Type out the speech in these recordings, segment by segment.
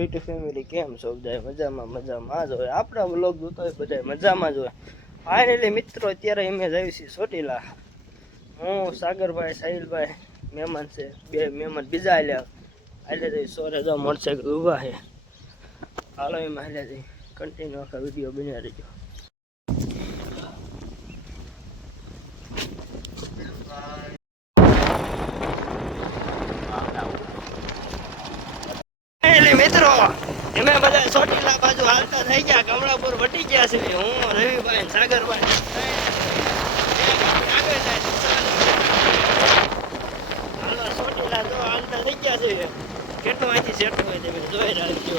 YouTube family કેમ છો? બધા મજામાં જ હોય. આપણા વ્લોગ જોતો હોય બધા મજામાં જ હોય. ફાઇનલી મિત્રો અત્યારે અમે જઈએ છીએ ચોટીલા. હું સાગરભાઈ સાહિલભાઈ મહેમાન છે, બે મહેમાન બીજા આલ્યા જઈ સોરે જો મોટરસાઇકલ ઊભા છે. હાલો એમાં હાલ્યા જઈ કન્ટિન્યુ આખા વિડીયો બન્યા રહીજો. મિત્રો અમે બધા ચોટીલા બાજુ હાલતા થઈ ગયા, કમળાપુર વટી ગયા છે. હું રવિભાઈ સાગરભાઈ હાલો ચોટીલા તો હાલતા થઈ ગયા છે. કેટલું અહીંથી સેટ હોય તમે જોઈ રાખજો.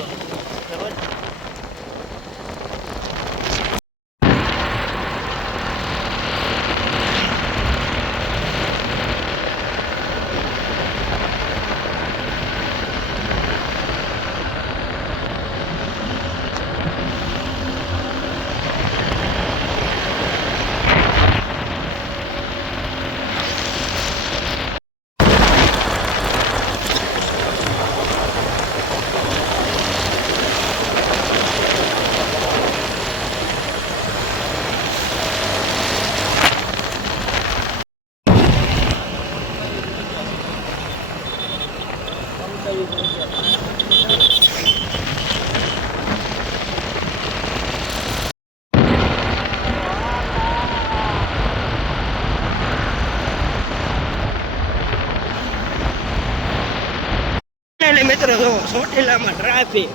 મિત્રો જો ચોટીલામાં ટ્રાફિક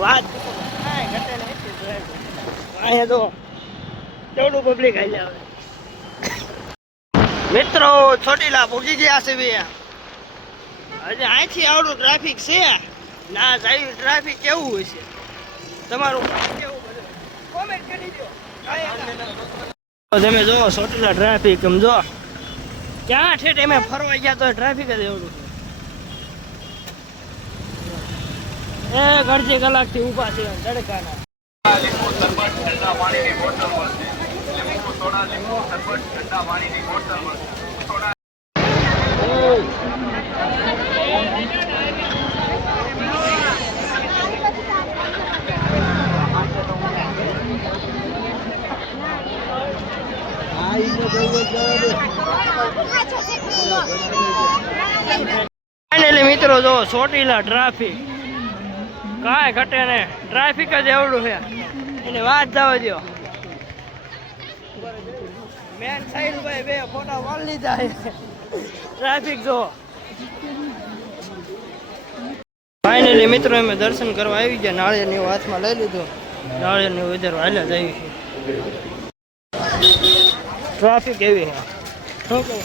વાત અહીંયા તો કેવડું પબ્લિક આવી આવે. મિત્રો ચોટીલા પહોંચી ગયા છે હજી અહીંથી આવડું ટ્રાફિક છે ના જાય. ટ્રાફિક કેવું હોય છે તમારું કેવું કોમેન્ટ કરી દો. તમે જો ચોટીલા ટ્રાફિક સમજો ક્યાં ઠેઠ એમ ફરવા ગયા તો ટ્રાફિક જ એવડું છે. અડધી કલાકથી ઊભા છે તડકાના. ફાઇનલી મિત્રો જો ચોટીલા ટ્રાફિક કાંઈ ઘટે ને. ટ્રાફિક જ એવડું છે એની વાત જવા દો. મેન સાહિલભાઈ બે ફોટા પાડી લીધા છે. ટ્રાફિક જો. ફાઇનલી મિત્રો અમે દર્શન કરવા આવી ગયા. નાળિયેરની હાથમાં લઈ લીધું. નાળિયેરની વધારે હાલ્યા જાય છે. ટ્રાફિક એવી છે શું કહું.